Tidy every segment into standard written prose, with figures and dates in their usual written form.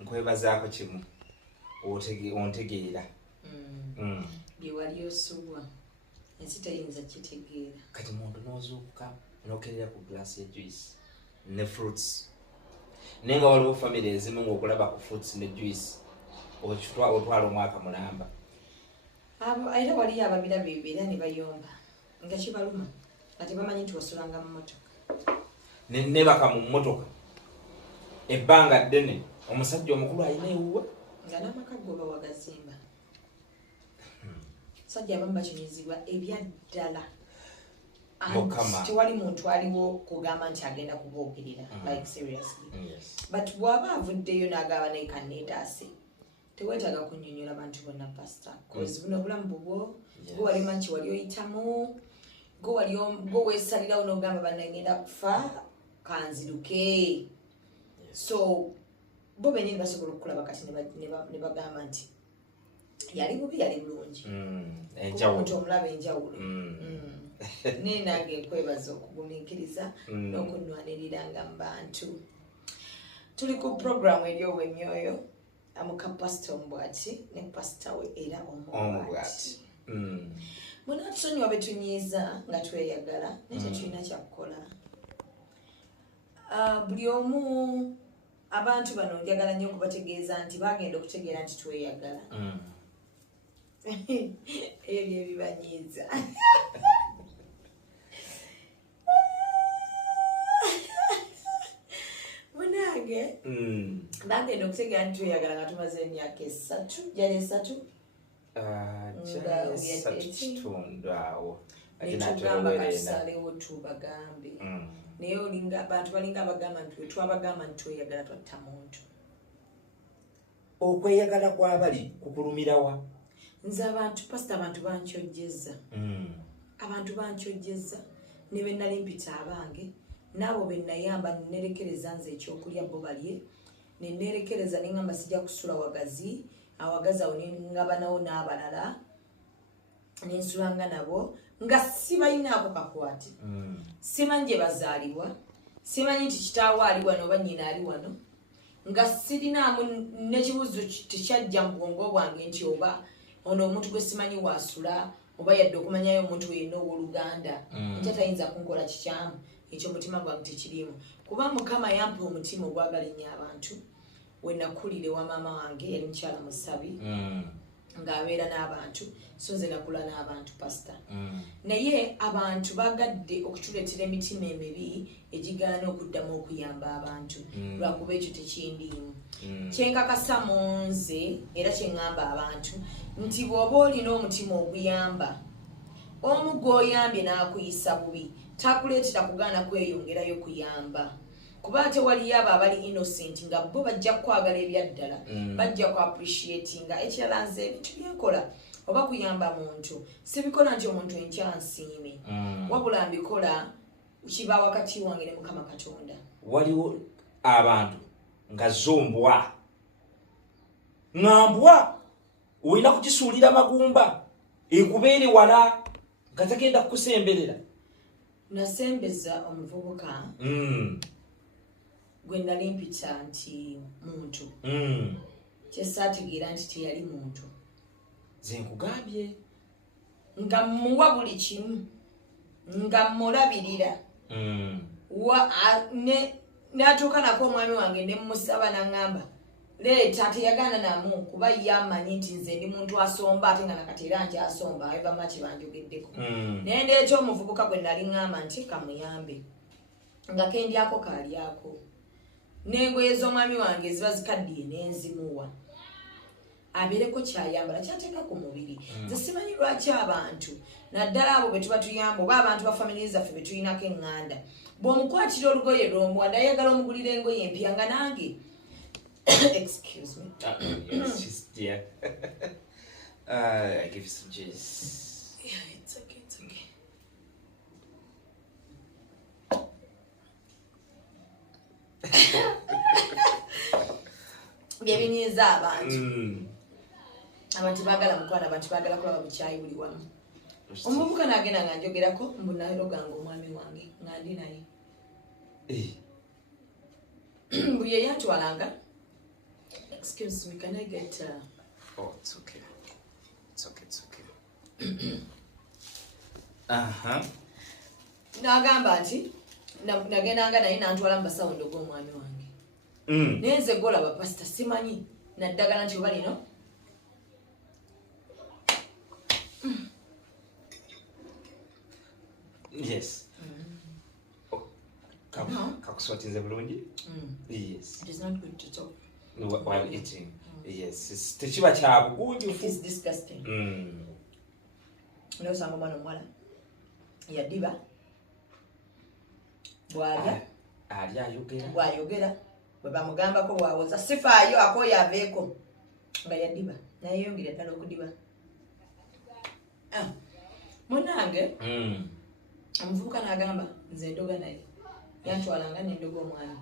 Nkwebazaako kimu ontegeera bye wali osubwa ensi teyinza kitegeera kati muntu n'ozuukuka n'okerera ku glass ya juice ne fruits naye nga waliwo family ezimu ng'okulaba ku fruits ne juice otwala omwaka mulamba era waliyo ababiraba era ne bayomba nga kibaluma nga tebamanyi nti wasulanga mu mmotoka nebaka mu mmotoka ebbanga ddene omusajja omukulu alina ewuwa nga n'amaka goba wagazimba sajja abamu bakinyizibwa ebyaddala tewali muntu aliwo kugamba nti agenda kuboogerera like seriously but bw'aba avuddeyo n'agaba naye kanneetaase teweetaaga kunnyonnyola bantu bonna pastor cause buno obulamu bubwo gwe wali manki wali oyitamu gwe weesalirawo n'ogamba bannagenda kufa kanziruke so bo benyini basobola okukulaba kati ne bagamba nti yali bubi yali bulungi omuntu omulaba enjawulo naye nange nkwebaza okugumiikiriza n'okunnwaniriranga mu bantu tuli ku programu ery'ow'emyoyo amuka pastor Ombwati ne pastor we era Omubwati muna tusonyiwa betunyiiza nga tweyagala naye tetulina kyakukola buli omu abantu bano njagala nnyo okubategeeza nti bagenda okutegeera nti tweyagala ebyo byebibanyiiza munange bagenda okutegeera nti tweyagala nga tumaze emyaka 3 jali 3 netugamba katusalewo tubagambe naye olinga abantu balinga abagamba nti twabagamba nti tweyagala twatta muntu okweyagala kw'abali kukulumirawa nze abantu bankyojjeza abantu bankyojjeza ne be nali mpita abange n'abo be nayamba nerekereza nze ekyokulya bo balye ne nerekereza ne ngamba sijja kusula wagazi awagazi awo ne ngabanawo n'abalala nensulanga nabo nga sibalinaako kakwati simanyi gye bazaalibwa simanyi nti kitaawo ali wano oba nnyina ali wano nga sirinaamu n'ekibuzo tekyajja mu bwongo bwange nti oba ono omuntu gwe simanyi waasula oba yadde okumanyayo omuntu yenna ow'oluganda nti atayinza kunkola kikyamu ekyo omutima gwange tekirimu kuba mukama yampa omutima ogwagala ennyo abantu we nakulira wa maama wange yali mukyala musabi ng'abeera n'abantu so nze nakula n'abantu pastor naye abantu bagadde okutuleetera emitima emibi egigaana okuddamu okuyamba abantu lwakuba ekyo tekindiimu kyenkakasa mu nze era kyeŋŋamba abantu nti bw'oba olina omutima oguyamba omu gw'oyambye n'akuyisa bubi takuleetera kugaana kweyongerayo kuyamba kuba ate waliyo abo abali innocent nga bo bajja kwagala ebyaddala bajja ku appreciatinga ekirala nze ebintu byenkola oba kuyamba muntu sibikola nti omuntu enkyansiime wabula mbikola kiba wakati wange ne Mukama Katonda waliwo abantu nga zombwa ngambwa olina kukisuulira magumba ekubeere wala nga tagenda kukusemberera nasembeza omuvubuka gwe nali mpita nti muntu kyesaategeera nti teyali muntu ze nkugambye nga muwa buli kimu nga mulabirira n'atuuka nako omwami wange ne musaba n'angamba leeta teyagana namu kuba yamanyi nti nze ndi muntu asomba ate nga nakati era nkyasomba eva maki banjogeddeko naye ndeeta omuvubuka gwe nali ŋŋamba nti kamuyambe nga kendyako kaalyako n'engoye z'omwami wange ziba zikaddiye n'enzimuwa abeereko kyayambala kyateeka ku mubiri nze simanyi lwaki abantu naddala abo be tuba tuyamba oba abantu ba famire zaffe be tulinako eŋŋanda bw'omukwatira olugoye lw'omuwanda ayagala omugulira engoye empya nga nange excuse me yes, just, yeah. I give you some juice. Yeah, it's okay, it's okay. Byebinyiza abantu abantu baagala mukwano abantu baagala kulaba bukyayi buli wamu omuvubuka n'agenda nga njogerako mbunaero gange omwami wange nga ndi naye Buye yatwalanga. Excuse me, can I get Oh, it's okay. It's okay. Nagamba nti nagendanga naye nantwala mbasawundo gw'omwami wange. Nenze gola ba pastor simanyi naddagala nti oba lino. Yes. Kakuswatinze bulungi? Yes. It is not good to talk. No, while eating. Yes. Tekiba kya bugunju. It is disgusting. Leo sango mwana mwala. Yadiba. Bwalya. Alya ayogera. Bwayogera. Bwe bamugambako bwawoza sifaayo akoya aveeko. Nga yadiba. Naye yongera ddala okudiba. Munange. Omuvubuka n'agamba nze ndoga naye. Yantwalanga n'endoga omwami.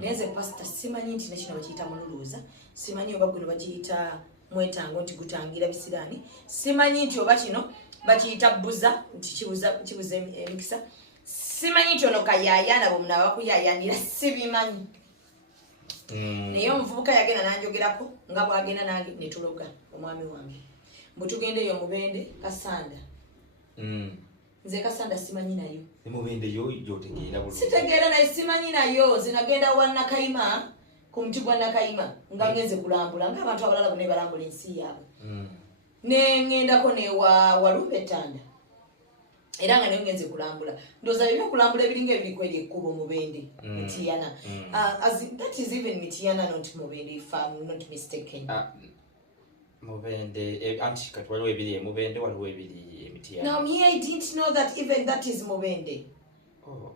Neze pastor simanyi nti nekino bakiyita mululuuza. Simanyi oba guno bakiyita mwetango nti gutangira bisiraani. Simanyi nti oba kino bakiyita bbuza nti kibuza emikisa. Simanyi nti ono kayaayana bw'omunaba bakuyaayanira sibimanyi. Naye omuvubuka yagenda n'anjogerako nga bw'agenda nange ne tuloga omwami wange. Bwe tugendeyo Mubende Kasanda. Nze Kasanda simanyi nayo. Mubende yo yotegeera bulungi. Sitegeera naye simanyi nayo. Nze nagenda wa Nakayima ku muti gwa Nakayima nga ngenze kulambula ng'abantu abalala bonna balambula ensi yaabwe. Ne ngendako ne Walumbe Tanda. Era nga nayo ngenze kulambula. Ndowooza byo kulambula ebiringa ebikweri ekkubo Mubende. Mitiana. That is even Mitiana, not Mubende, if I'm not mistaken. Mubende, anti kati waliwo ebiri Mubende waliwo ebiri Mitiana. Now me, I didn't know that even that is Mubende. Oh.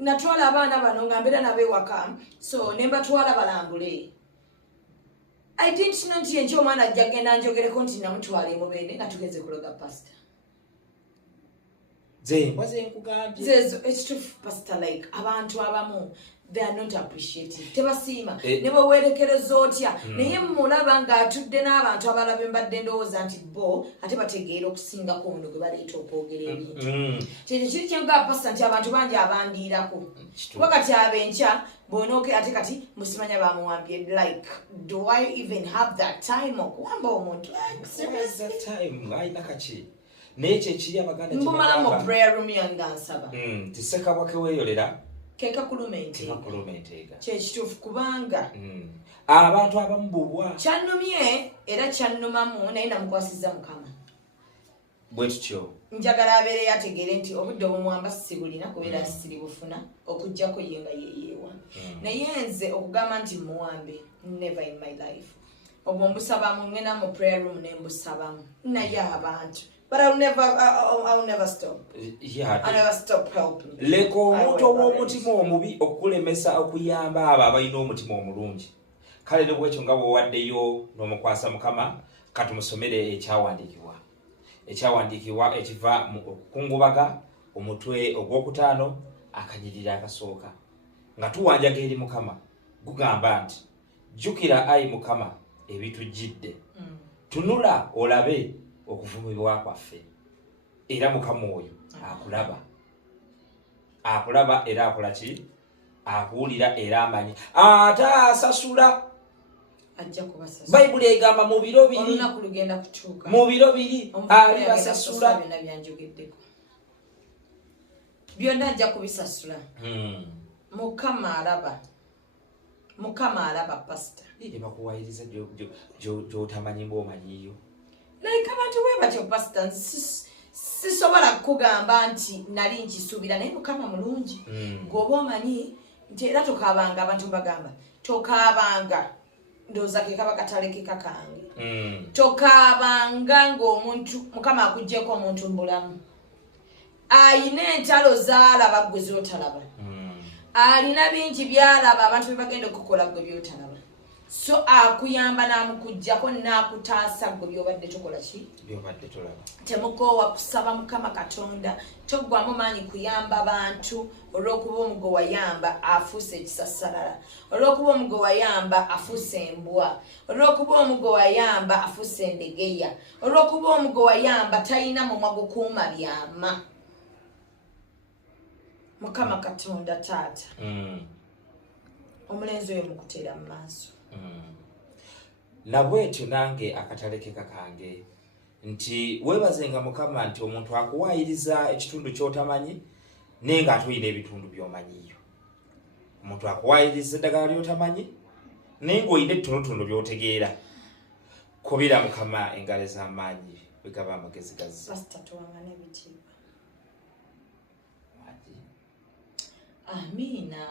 Natwala abaana bano nga mbeera n'abewaka, so ne mbatwala balambule. I didn't know nti enkya omwana ajja genda njogereko nti namutwala e Mubende nga tugenze kuloga pastor. It's true, pastor, like abantu abamu they are not appreciated. Tebasiima ne bawerekereza otya naye mulaba ng'atudde n'abantu abalaba embadde ndowooza nti bo ate bategeera okusingako ono gwe baleeta okwogera ebintu. Kyekyo kiri kyenga pastor nti abantu bangi abandiirako. Wakati abenkya bonoke ate kati musimanya bamuwambye, like do I even have that time okuwamba omuntu? Seriously, that time ayina kaki. Naye ekiri abaganda mbumala mu prayer room yange ansaba. Tisekabwake weeyolera. Keka kulumente. Kyekituufu kubanga abantu abamu bubwa. Kyannumye era kyannumamu naye namukwasizza Mukama. Bwe tutyo. Njagala abeere yategeere nti obudde obumwamba sibulina kubeera siri bufuna okuggyako ye nga yeeyeewa. Naye nze okugamba nti muwambe, never in my life. Obwo mbusabamu ngenda mu prayer room ne mbusabamu. Naye abantu. But I'll never stop. Yeah. I'll never stop helping. Leko omuntu ow'omutima omubi okulemesa okuyamba abo abalina omutima omulungi. Kale ne bwekyo nga bw'owaddeyo n'omukwasa Mukama katumusomere ekyawandiikibwa. Ekyawandiikibwa ekiva mu okukungubaga omutwe ogwokutaano akanyirira akasooka. Nga tuwanjaga eri Mukama gugamba nti jjukira ayi Mukama ebitujjidde. Tunula olabe okuvumibwa kwaffe. Era Mukama oyo akulaba era akola ki? Akuwulira era amanyi. Ate asasula. Ajja kubasasula. Bayibuli egamba mu biro biri. Olunaku lugenda kutuuka. Mu biro biri alibasasula. Byonna byanjogeddeko. Byonna ajja kubisasula. Mukama alaba. Mukama alaba pastor. Iri bakuwayiriza gy'otamanyi ng'omanyiyo. Like abantu bwe batyo pastor sisobola kugamba nti nali nkisuubira naye Mukama mulungi. Gwoba omanyi nti era tokaabanga abantu bagamba. Tokaabanga ndowooza ke kaba katalekeka kange. Tokaabanga ng'omuntu Mukama akuggyeko omuntu mbulamu. Ayina entalo z'alaba ggwe z'otalaba. Alina bingi by'alaba abantu be bagenda okukola ggwe by'otalaba. So akuyamba n'amukuggyako n'akutaasa ggwe by'obadde tokola ki? By'obadde tolaba. Temukoowa kusaba Mukama Katonda. Toggwamu maanyi kuyamba bantu olw'okuba omugo wayamba afuuse ekisassalala. Olw'okuba omugo wayamba afuuse embwa. Olw'okuba omugo wayamba afuuse endegeya. Olw'okuba omugo wayamba talina mumwa gukuuma byama. Mukama Katonda taata omulenzi oyo mukutera mu maaso nabwetyo nange akatalekeka kange nti webazenga Mukama nti omuntu akuwaayiriza ekitundu ky'otamanyi naye ng'ate olina ebitundu by'omanyiyo. Omuntu akuwaayiriza eddagala ly'otamanyi naye ng'olina ettonotono by'otegeera. Kubira Mukama engalo ez'amaanyi bwegaba amagezigazi. Pastor tuwanga n'ebitiibwa. Amiina.